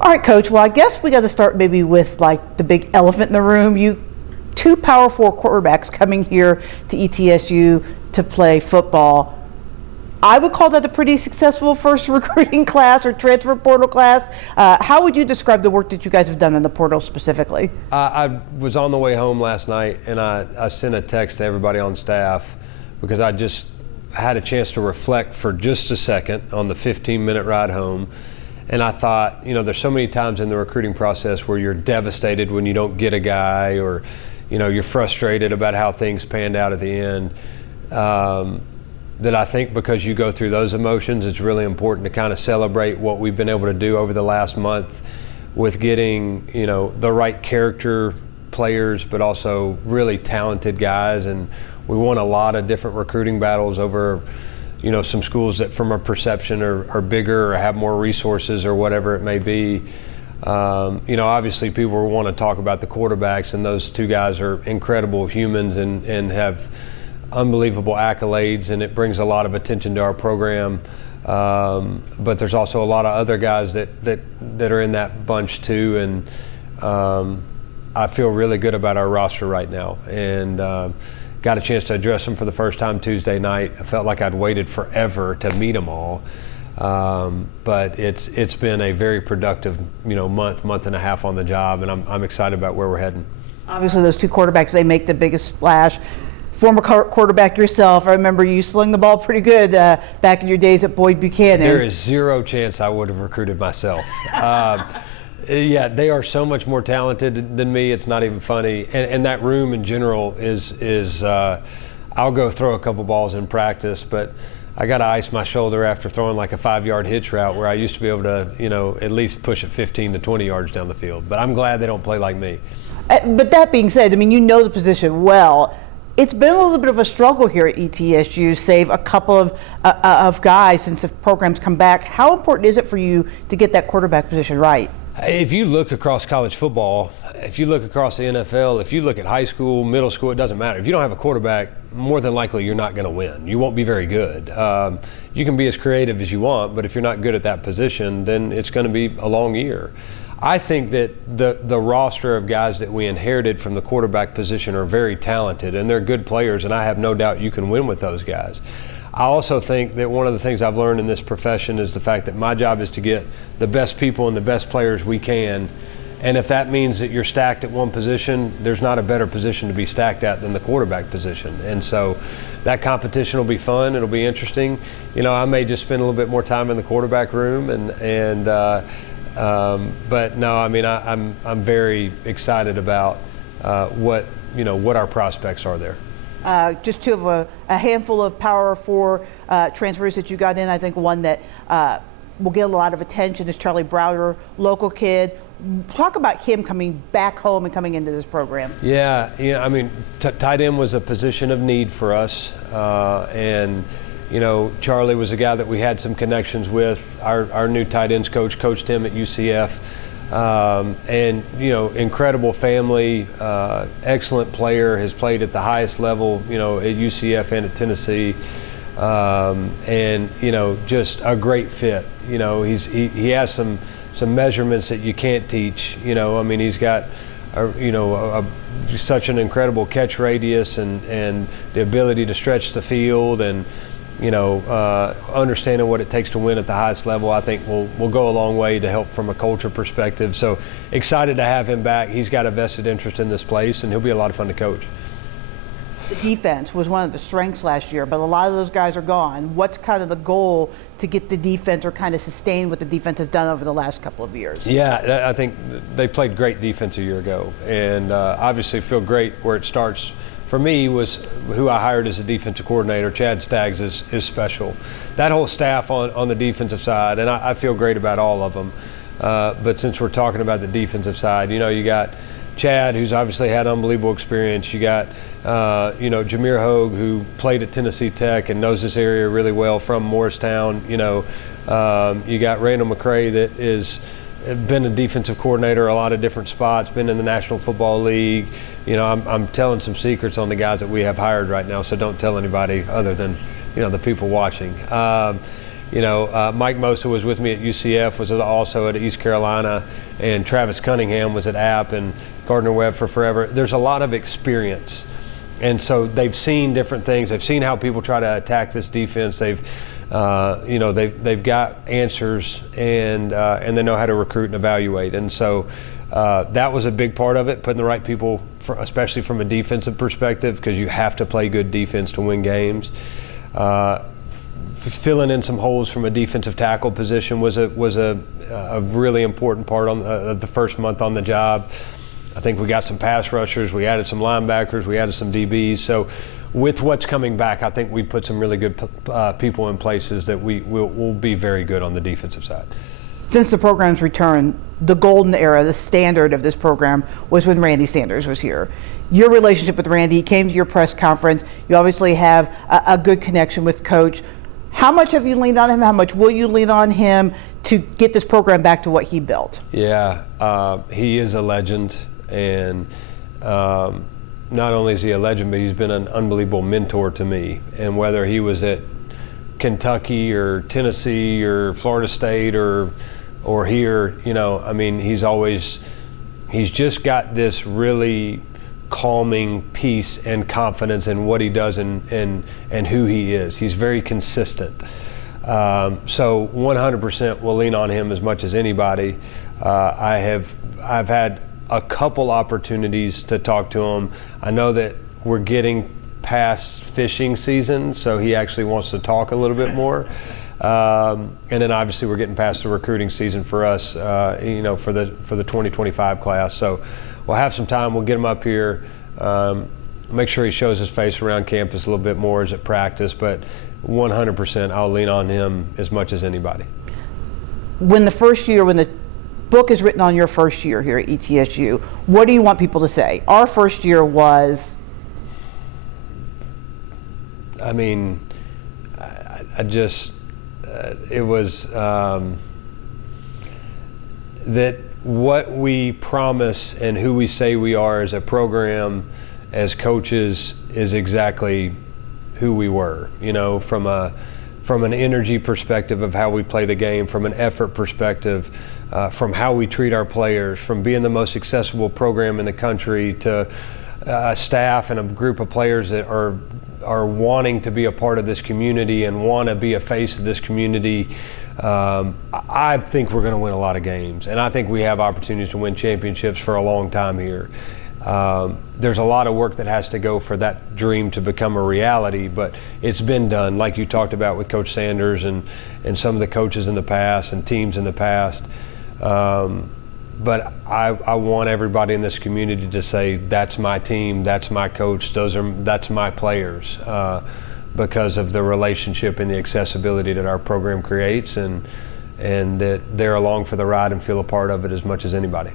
All right, Coach. Well, I guess we got to start maybe with like the big elephant in the room. You two Power 4 quarterbacks coming here to ETSU to play football. I would call that a pretty successful first recruiting class or transfer portal class. How would you describe the work that you guys have done in the portal specifically? I was on the way home last night and I sent a text to everybody on staff because I just had a chance to reflect for just a second on the 15-minute ride home. And I thought, there's so many times in the recruiting process where you're devastated when you don't get a guy, or, you're frustrated about how things panned out at the end. That I think because you go through those emotions, it's really important to kind of celebrate what we've been able to do over the last month with getting, the right character players, but also really talented guys. And we won a lot of different recruiting battles over, some schools that from a perception are bigger or have more resources or whatever it may be. Obviously people will want to talk about the quarterbacks, and those two guys are incredible humans and have unbelievable accolades, and it brings a lot of attention to our program. But there's also a lot of other guys that are in that bunch too, and I feel really good about our roster right now, and got a chance to address them for the first time Tuesday night. I felt like I'd waited forever to meet them all, but it's been a very productive month and a half on the job, and I'm excited about where we're heading. Obviously those two quarterbacks, they make the biggest splash. Former quarterback yourself, I remember you sling the ball pretty good back in your days at Boyd Buchanan. There is zero chance I would have recruited myself. Yeah, they are so much more talented than me. It's not even funny. And that room in general is I'll go throw a couple balls in practice, but I got to ice my shoulder after throwing like a 5-yard hitch route where I used to be able to, at least push it 15 to 20 yards down the field. But I'm glad they don't play like me. But that being said, you know the position well. It's been a little bit of a struggle here at ETSU, save a couple of guys since the program's come back. How important is it for you to get that quarterback position right? If you look across college football, if you look across the NFL, if you look at high school, middle school, it doesn't matter. If you don't have a quarterback, more than likely you're not going to win. You won't be very good. You can be as creative as you want, but if you're not good at that position, then it's going to be a long year. I think that the roster of guys that we inherited from the quarterback position are very talented, and they're good players, and I have no doubt you can win with those guys. I also think that one of the things I've learned in this profession is the fact that my job is to get the best people and the best players we can, and if that means that you're stacked at one position, there's not a better position to be stacked at than the quarterback position. And so that competition will be fun, it'll be interesting. I may just spend a little bit more time in the quarterback room, but no, I'm very excited about what our prospects are there. Just two of a handful of Power 4 transfers that you got in. I think one that will get a lot of attention is Charlie Browder, local kid. Talk about him coming back home and coming into this program. Yeah, tight end was a position of need for us, and Charlie was a guy that we had some connections with. Our new tight ends coach coached him at UCF, and incredible family, excellent player, has played at the highest level, at UCF and at Tennessee, and just a great fit. He has some measurements that you can't teach. He's got such an incredible catch radius and the ability to stretch the field, and understanding what it takes to win at the highest level, I think will go a long way to help from a culture perspective. So excited to have him back. He's got a vested interest in this place, and he'll be a lot of fun to coach. The defense was one of the strengths last year, but a lot of those guys are gone. What's kind of the goal to get the defense or kind of sustain what the defense has done over the last couple of years? Yeah, I think they played great defense a year ago, and obviously feel great where it starts. For me, was who I hired as a defensive coordinator. Chad Staggs is special. That whole staff on the defensive side, and I feel great about all of them. But since we're talking about the defensive side, you got Chad, who's obviously had unbelievable experience. You got, Jameer Hogue, who played at Tennessee Tech and knows this area really well from Morristown. You got Randall McCray that is been a defensive coordinator a lot of different spots, been in the National Football League. I'm telling some secrets on the guys that we have hired right now, so don't tell anybody other than the people watching. Mike Mosa was with me at UCF, was also at East Carolina, and Travis Cunningham was at App, and Gardner Webb for forever. There's a lot of experience. And so they've seen different things. They've seen how people try to attack this defense. They've got answers, and they know how to recruit and evaluate. And so that was a big part of it, putting the right people, especially from a defensive perspective, because you have to play good defense to win games. Filling in some holes from a defensive tackle position was a really important part on the first month on the job. I think we got some pass rushers, we added some linebackers, we added some DBs. So with what's coming back, I think we put some really good people in places that we'll be very good on the defensive side. Since the program's return, the golden era, the standard of this program was when Randy Sanders was here. Your relationship with Randy, he came to your press conference. You obviously have a good connection with Coach. How much have you leaned on him? How much will you lean on him to get this program back to what he built? Yeah, he is a legend. And not only is he a legend, but he's been an unbelievable mentor to me. And whether he was at Kentucky or Tennessee or Florida State or here, he's just got this really calming peace and confidence in what he does and who he is. He's very consistent. So 100% will lean on him as much as anybody. I've had a couple opportunities to talk to him. I know that we're getting past fishing season, so he actually wants to talk a little bit more. And then obviously we're getting past the recruiting season for us, for the 2025 class. So we'll have some time. We'll get him up here, make sure he shows his face around campus a little bit more as at practice, but 100% I'll lean on him as much as anybody. When the book is written on your first year here at ETSU, what do you want people to say? Our first year was... it was that what we promise and who we say we are as a program, as coaches, is exactly who we were, from an energy perspective of how we play the game, from an effort perspective, from how we treat our players, from being the most accessible program in the country to a staff and a group of players that are wanting to be a part of this community and want to be a face of this community. I think we're going to win a lot of games, and I think we have opportunities to win championships for a long time here. There's a lot of work that has to go for that dream to become a reality, but it's been done, like you talked about with Coach Sanders and some of the coaches in the past and teams in the past. But I want everybody in this community to say, that's my team, that's my coach, that's my players, because of the relationship and the accessibility that our program creates, and that they're along for the ride and feel a part of it as much as anybody.